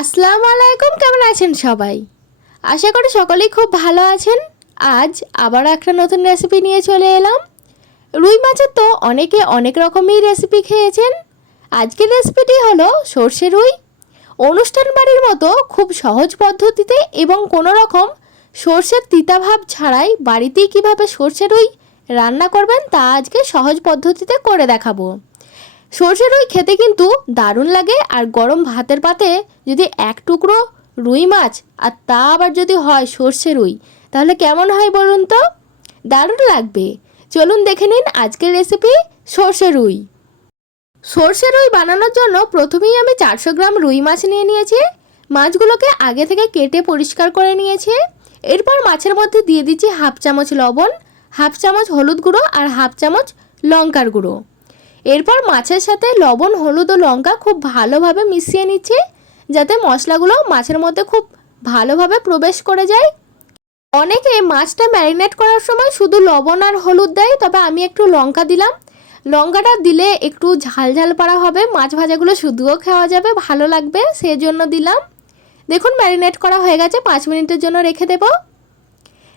আসসালামু আলাইকুম, কেমন আছেন সবাই? আশা করি সকলেই খুব ভালো আছেন। আজ আবার একটা নতুন রেসিপি নিয়ে চলে এলাম। রুই মাছের তো অনেকে অনেক রকমই রেসিপি খেয়েছেন। আজকের রেসিপিটি হলো সর্ষে রুই। অনুষ্ঠান বাড়ির মতো খুব সহজ পদ্ধতিতে এবং কোনো রকম সর্ষের তিতা ভাব ছাড়াই বাড়িতেই কিভাবে সর্ষে রুই রান্না করবেন তা আজকে সহজ পদ্ধতিতে করে দেখাবো। সর্ষে রুই খেতে কিন্তু দারুণ লাগে, আর গরম ভাতের পাতে যদি এক টুকরো রুই মাছ আর তা আবার যদি হয় সর্ষে রুই, তাহলে কেমন হয় বলুন তো? দারুণ লাগবে। চলুন দেখে নিন আজকের রেসিপি সর্ষে রুই। সর্ষে রুই বানানোর জন্য প্রথমেই আমি 400 গ্রাম রুই মাছ নিয়ে নিয়েছি। মাছগুলোকে আগে থেকে কেটে পরিষ্কার করে নিয়েছি। এরপর মাছের মধ্যে দিয়ে দিচ্ছি হাফ চামচ লবণ, হাফ চামচ হলুদ গুঁড়ো আর হাফ চামচ লঙ্কার গুঁড়ো। এরপর মাছের সাথে লবণ, হলুদ ও লঙ্কা খুব ভালোভাবে মিশিয়ে নিচ্ছি, যাতে মশলাগুলো মাছের মধ্যে খুব ভালোভাবে প্রবেশ করে যায়। অনেকে মাছটা ম্যারিনেট করার সময় শুধু লবণ আর হলুদ দেয়, তবে আমি একটু লঙ্কা দিলাম। লঙ্কাটা দিলে একটু ঝাল ঝাল পাড়া হবে, মাছ ভাজাগুলো শুধুও খাওয়া যাবে, ভালো লাগবে, সেই জন্য দিলাম। দেখুন ম্যারিনেট করা হয়ে গেছে, 5 মিনিটের জন্য রেখে দেব।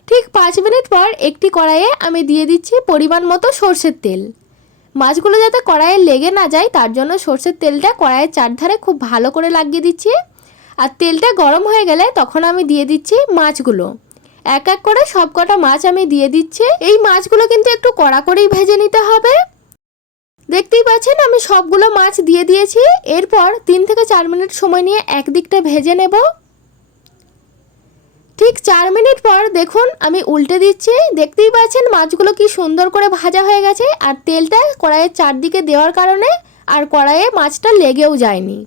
ঠিক 5 মিনিট পর একটি কড়াইয়ে আমি দিয়ে দিচ্ছি পরিমাণ মতো সর্ষের তেল। মাছগুলো যাতে কড়াইয়ে লেগে না যায় তার জন্য সর্ষের তেলটা কড়াইয়ের চারধারে খুব ভালো করে লাগিয়ে দিচ্ছি। আর তেলটা গরম হয়ে গেলে তখন আমি দিয়ে দিচ্ছি মাছগুলো। এক এক করে সব কটা মাছ আমি দিয়ে দিচ্ছি। এই মাছগুলো কিন্তু একটু কড়া করেই ভেজে নিতে হবে। দেখতেই পাচ্ছেন আমি সবগুলো মাছ দিয়ে দিয়েছি। এরপর 3 থেকে 4 মিনিট সময় নিয়ে একদিকটা ভেজে নেব। ঠিক 4 মিনিট পর দেখুন আমি উল্টে দিচ্ছি। দেখতেই পাচ্ছেন মাছগুলো কি সুন্দর করে ভাজা হয়ে গেছে, আর তেলটা কড়াইয়ের চারদিকে দেওয়ার কারণে আর কড়াইয়ে মাছটা লেগেও যায়নি।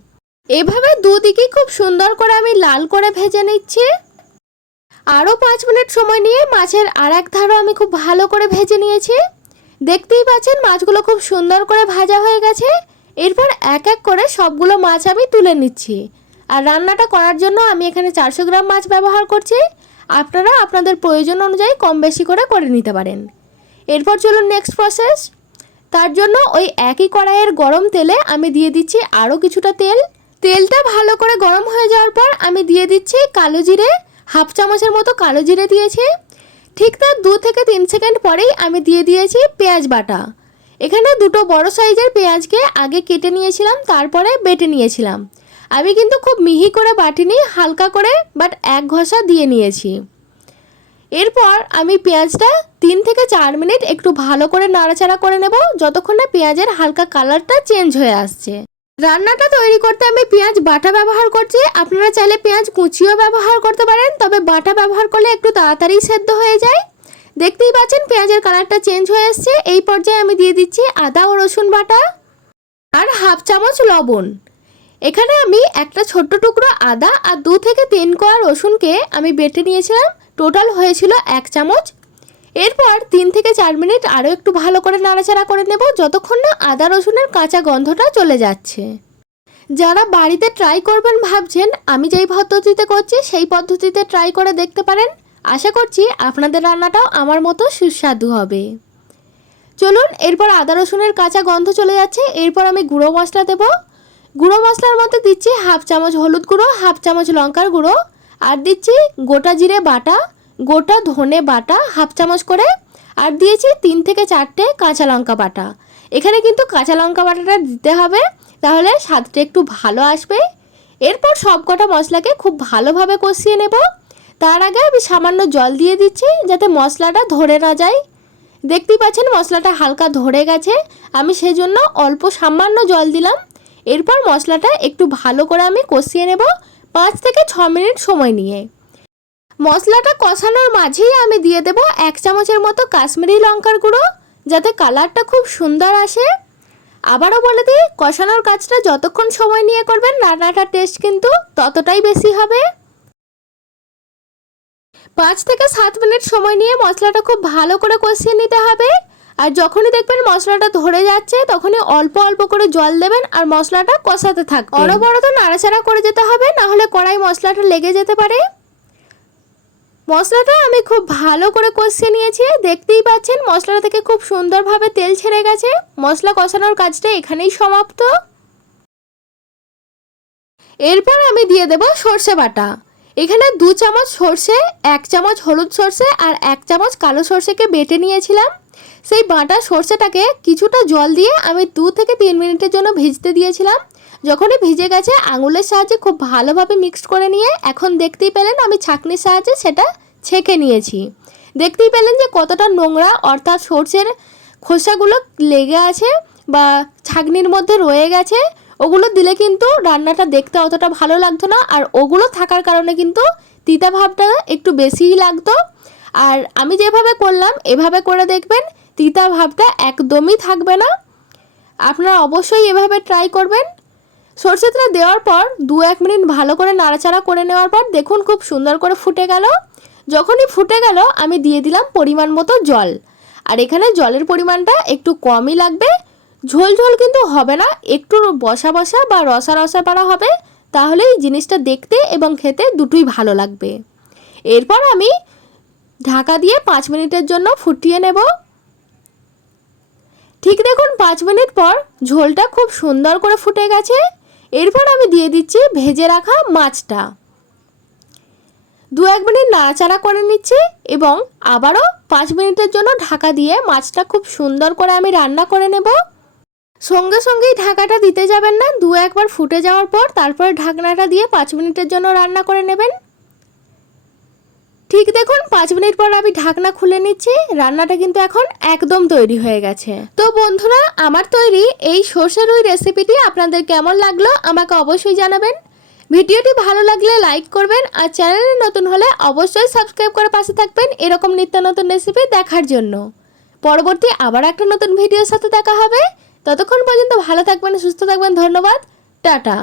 এভাবে দুদিকেই খুব সুন্দর করে আমি লাল করে ভেজে নিচ্ছি। আরও 5 মিনিট সময় নিয়ে মাছের আর এক ধারও আমি খুব ভালো করে ভেজে নিয়েছি। দেখতেই পাচ্ছেন মাছগুলো খুব সুন্দর করে ভাজা হয়ে গেছে। এরপর এক এক করে সবগুলো মাছ আমি তুলে নিচ্ছি। আর রান্নাটা করার জন্য আমি এখানে 400 গ্রাম মাছ ব্যবহার করছি। আপনারা আপনাদের প্রয়োজন অনুযায়ী কম বেশি করে নিতে পারেন। এরপর চলুন নেক্সট প্রসেস। তার জন্য ওই একই কড়াইয়ের গরম তেলে আমি দিয়ে দিচ্ছি আরও কিছুটা তেল। তেলটা ভালো করে গরম হয়ে যাওয়ার পর আমি দিয়ে দিচ্ছি কালো জিরে, হাফ চামচের মতো কালো জিরে দিয়েছি। ঠিক তার 2 থেকে 3 সেকেন্ড পরেই আমি দিয়ে দিয়েছি পেঁয়াজ বাটা। এখানে দুটো বড় সাইজের পেঁয়াজকে আগে কেটে নিয়েছিলাম, তারপরে বেটে নিয়েছিলাম। আমি কিন্তু খুব মিহি করে বাটিনি, হালকা করে বাট এক ঘষা দিয়ে নিয়েছি। এরপর আমি পেঁয়াজটা 3 থেকে 4 মিনিট একটু ভালো করে নাড়াচাড়া করে নেব, যতক্ষণ না পেঁয়াজের হালকা কালারটা চেঞ্জ হয়ে আসছে। রান্নাটা তৈরি করতে আমি পেঁয়াজ বাটা ব্যবহার করছি। আপনারা চাইলে পেঁয়াজ কুচিও ব্যবহার করতে পারেন, তবে বাটা ব্যবহার করলে একটু তাড়াতাড়ি সেদ্ধ হয়ে যায়। দেখতেই পাচ্ছেন পেঁয়াজের কালারটা চেঞ্জ হয়ে আসছে। এই পর্যায়ে আমি দিয়ে দিচ্ছি আদা ও রসুন বাটা আর হাফ চামচ লবণ। এখানে আমি একটা ছোট্ট টুকরো আদা আর 2 থেকে 3 কোয়া রসুনকে আমি বেটে নিয়েছিলাম, টোটাল হয়েছিল 1 চামচ। এরপর 3 থেকে 4 মিনিট আরও একটু ভালো করে নাড়াচাড়া করে নেব, যতক্ষণ না আদা রসুনের কাঁচা গন্ধটা চলে যাচ্ছে। যারা বাড়িতে ট্রাই করবেন ভাবছেন, আমি যেই পদ্ধতিতে করছি সেই পদ্ধতিতে ট্রাই করে দেখতে পারেন। আশা করছি আপনাদের রান্নাটাও আমার মতো সুস্বাদু হবে। চলুন, এরপর আদা রসুনের কাঁচা গন্ধ চলে যাচ্ছে। এরপর আমি গুঁড়ো মশলা দেব। গুঁড়ো মশলার মধ্যে দিচ্ছি হাফ চামচ হলুদ গুঁড়ো, হাফ চামচ লঙ্কার গুঁড়ো, আর দিচ্ছি গোটা জিরে বাটা, গোটা ধনে বাটা হাফ চামচ করে, আর দিয়েছি 3 থেকে 4টে কাঁচা লঙ্কা বাটা। এখানে কিন্তু কাঁচা লঙ্কা বাটাটা দিতে হবে, তাহলে স্বাদটা একটু ভালো আসবে। এরপর সব কটা মশলাকে খুব ভালোভাবে কষিয়ে নেব। তার আগে আমি সামান্য জল দিয়ে দিচ্ছি, যাতে মশলাটা ধরে না যায়। দেখতেই পাচ্ছেন মশলাটা হালকা ধরে গেছে, আমি সেজন্য অল্প সামান্য জল দিলাম। এরপর মশলাটা একটু ভালো করে আমি কষিয়ে নেব 5 থেকে 6 মিনিট সময় নিয়ে। মশলাটা কষানোর মাঝেই আমি দিয়ে দেব 1 চামচের মতো কাশ্মীরি লঙ্কার গুঁড়ো, যাতে কালারটা খুব সুন্দর আসে। আবারও বলে দিই, কষানোর কাজটা যতক্ষণ সময় নিয়ে করবেন রান্নাটার টেস্ট কিন্তু ততটাই বেশি হবে। 5 থেকে 7 মিনিট সময় নিয়ে মশলাটা খুব ভালো করে কষিয়ে নিতে হবে। আর যখনই দেখবেন মশলাটা ধরে যাচ্ছে তখনই অল্প অল্প করে জল দেবেন আর মশলাটা কষাতে থাকবেন। অনবরত নাড়াচাড়া করে যেতে হবে, না হলে কড়াই মশলাটা লেগে যেতে পারে। মশলাটা আমি খুব ভালো করে কষিয়ে নিয়েছি। দেখতেই পাচ্ছেন মশলাটা থেকে খুব সুন্দরভাবে তেল ছেড়ে গেছে। মশলা কষানোর কাজটা এখানেই সমাপ্ত। এরপর আমি দিয়ে দেব সর্ষে বাটা। এখানে 2 চামচ সর্ষে, 1 চামচ হলুদ সর্ষে আর 1 চামচ কালো সর্ষেকে বেটে নিয়েছিলাম। সেই বাটা সর্ষেটাকে কিছুটা জল দিয়ে আমি 2 থেকে 3 মিনিটের জন্য ভিজতে দিয়েছিলাম। যখনই ভিজে গেছে আঙুলের সাহায্যে খুব ভালোভাবে মিক্সড করে নিয়ে এখন দেখতেই পেলেন আমি ছাঁকনির সাহায্যে সেটা ছেঁকে নিয়েছি। দেখতেই পেলেন যে কতটা নোংরা অর্থাৎ সর্ষের খোসাগুলো লেগে আছে বা ছাঁকনির মধ্যে রয়ে গেছে। ওগুলো দিলে কিন্তু রান্নাটা দেখতে অতটা ভালো লাগতো না, আর ওগুলো থাকার কারণে কিন্তু তিতা ভাবটা একটু বেশিই লাগতো। আর আমি যেভাবে করলাম এভাবে করে দেখবেন, তিতা ভাবটা একদমই থাকবে না। আপনারা অবশ্যই এভাবে ট্রাই করবেন। সরষেটা দেওয়ার পর 2-1 মিনিট ভালো করে নাড়াচাড়া করে নেওয়ার পর দেখুন খুব সুন্দর করে ফুটে গেল। যখনই ফুটে গেল আমি দিয়ে দিলাম পরিমাণ মতো জল। আর এখানে জলের পরিমাণটা একটু কমই লাগবে, ঝোল ঝোল কিন্তু হবে না, একটু বসা বসা বা রসা রসা পাড়া হবে, তাহলেই জিনিসটা দেখতে এবং খেতে দুটোই ভালো লাগবে। এরপর আমি ঢাকা দিয়ে 5 মিনিটের জন্য ফুটিয়ে নেব। ঠিক দেখুন 5 মিনিট পর ঝোলটা খুব সুন্দর করে ফুটে গেছে। এরপর আমি দিয়ে দিচ্ছি ভেজে রাখা মাছটা। 2-1 মিনিট নাড়াচাড়া করে নিচ্ছি এবং আবারও 5 মিনিটের জন্য ঢাকা দিয়ে মাছটা খুব সুন্দর করে আমি রান্না করে নেব। সঙ্গে সঙ্গেই ঢাকাটা দিতে যাবেন না, 2-1 বার ফুটে যাওয়ার পর তারপরে ঢাকনাটা দিয়ে 5 মিনিটের জন্য রান্না করে নেবেন। ঠিক দেখুন 5 মিনিট পর আমি ঢাকনা খুলে নিচ্ছি। রান্নাটা কিন্তু এখন একদম তৈরি হয়ে গেছে। তো বন্ধুরা, আমার তৈরি এই সর্ষে রুই রেসিপিটি আপনাদের কেমন লাগলো আমাকে অবশ্যই জানাবেন। ভিডিওটি ভালো লাগলে লাইক করবেন, আর চ্যানেলে নতুন হলে অবশ্যই সাবস্ক্রাইব করে পাশে থাকবেন এরকম নিত্য নতুন রেসিপি দেখার জন্য। পরবর্তী আবার একটা নতুন ভিডিওর সাথে দেখা হবে। ততক্ষণ পর্যন্ত ভালো থাকবেন, সুস্থ থাকবেন। ধন্যবাদ, টাটা।